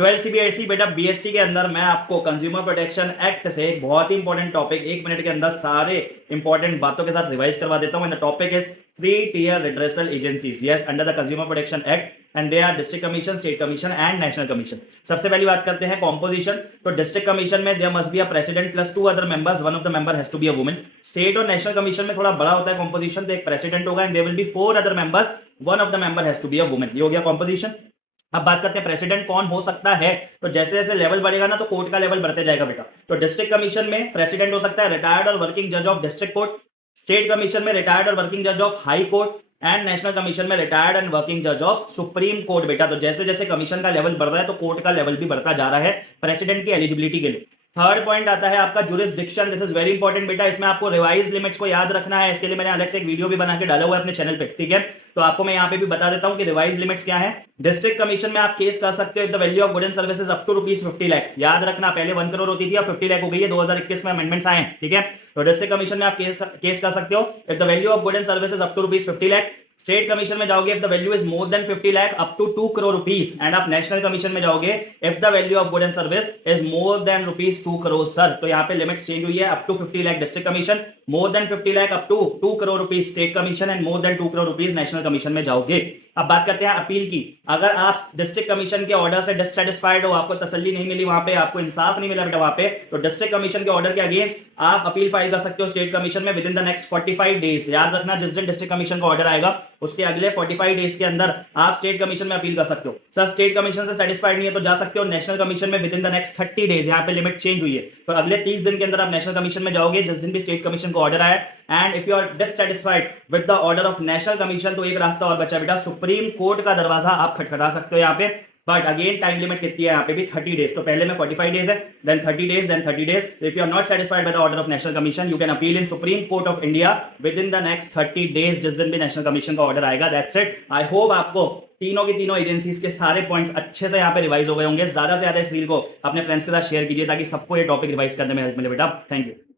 12 CBSE बेटा BST के अंदर मैं आपको कंज्यूमर प्रोटेक्शन एक्ट से एक बहुत ही इंपॉर्टेंट टॉपिक 1 मिनट के अंदर सारे इंपॉर्टेंट बातों के साथ रिवाइज करवा देता हूं। And the topic is 3 tier redressal agencies yes under the consumer protection act and they are district commission, state commission and national commission. सबसे पहली बात करते हैं कॉम्पोजिशन। तो डिस्ट्रिक्ट कमीशन में there must be a president plus 2 other members, one of the member has to be a woman. State और national commission में थोड़ा बड़ा होता है कॉम्पोजिशन, तो एक प्रेसिडेंट होगा and there will be 4 other members, one of the member has to be a woman. ये हो गया कॉम्पोजिशन। अब बात करते हैं प्रेसिडेंट कौन हो सकता है। तो जैसे जैसे लेवल बढ़ेगा ना तो कोर्ट का लेवल बढ़ते जाएगा बेटा। तो डिस्ट्रिक्ट कमीशन में प्रेसिडेंट हो सकता है रिटायर्ड और वर्किंग जज of district court, state commission में रिटायर्ड और वर्किंग जज of high court and national commission में रिटायर्ड एंड वर्किंग जज ऑफ सुप्रीम कोर्ट बेटा। तो जैसे जैसे कमीशन का लेवल बढ़ रहा है तो कोर्ट का लेवल भी बढ़ता जा रहा है प्रेसिडेंट की एलिजिबिलिटी के लिए। थर्ड पॉइंट आता है आपका jurisdiction. This is very important बेटा, इसमें आपको रिवाइज लिमिट्स को याद रखना है। इसके लिए मैंने अलग से एक वीडियो भी बना के डाला हुआ है अपने चैनल पे, ठीक है। तो आपको मैं यहाँ पे भी बता देता हूँ कि रिवाइज लिमिट्स क्या है। डिस्ट्रिक्ट कमीशन में आप केस कर सकते हो if the value of good and services up to ₹50 lakh. याद रखना पहले 1 करोड़ होती थी, अब 50 लाख हो गई है, 2021 में अमेंडमेंट्स आए, ठीक है। तो डिस्ट्रिक्ट कमीशन में आप केस कर सकते हो if the value of good and services up to ₹50 lakh. State commission में जाओगे if the value is more than 50 lakh up to 2 crore rupees. And आप नेशनल कमीशन में जाओगे if the value of good and service is more than ₹2 crore. Sir तो यहाँ पे limits change हुई है, up to 50 lakh district commission, more than 50 lakh up to 2 crore rupees state commission and more than 2 crore rupees national commission में जाओगे। अब बात करते हैं अपील की। अगर आप डिस्ट्रिक्ट कमीशन के ऑर्डर से डिससैटिस्फाइड हो, आपको तसल्ली नहीं मिली वहां पे, आपको इंसाफ नहीं मिला बेटा वहां पे, तो डिस्ट्रिक्ट कमीशन के ऑर्डर के अगेंस्ट आप अपील फाइल कर सकते हो स्टेट कमीशन में with in the next 45 days. याद रखना जिस दिन डिस्ट्रिक्ट कमीशन का ऑर्डर आएगा उसके अगले 45 डेज के अंदर आप स्टेट कमीशन में अपील कर सकते हो। सर स्टेट कमीशन से सेटिस्फाइड नहीं है तो जा सकते हो नेशनल कमीशन में with in the next 30 days. यहाँ पे लिमिट चेंज हुई है, तो अगले 30 दिन के अंदर आप नेशनल कमीशन में जाओगे जिस दिन भी स्टेट कमीशन का ऑर्डर आया। And if you are dissatisfied with the order of national commission तो एक रास्ता और बचा बेटा, सुप्रीम कोर्ट का दरवाजा आप खटखटा सकते हो यहाँ पे। बट अगेन टाइम लिमिट कितनी है यहाँ पे भी 30 डेज। तो पहले में 45 डेज है, then 30 days, then 30 days. If you are not satisfied by the order of national commission you can appeal in supreme court of India within the next 30 days जिस दिन भी नेशनल कमीशन का order आएगा। That's it. I hope आपको तीनों की तीनों agencies के सारे पॉइंट्स अच्छे से यहाँ पे रिवाइज हो गए होंगे। ज्यादा से ज्यादा इस रील को अपने फ्रेंड्स के साथ शेयर कीजिए ताकि सबको ये टॉपिक रिवाइज करने में हेल्प मिले बेटा। Thank you.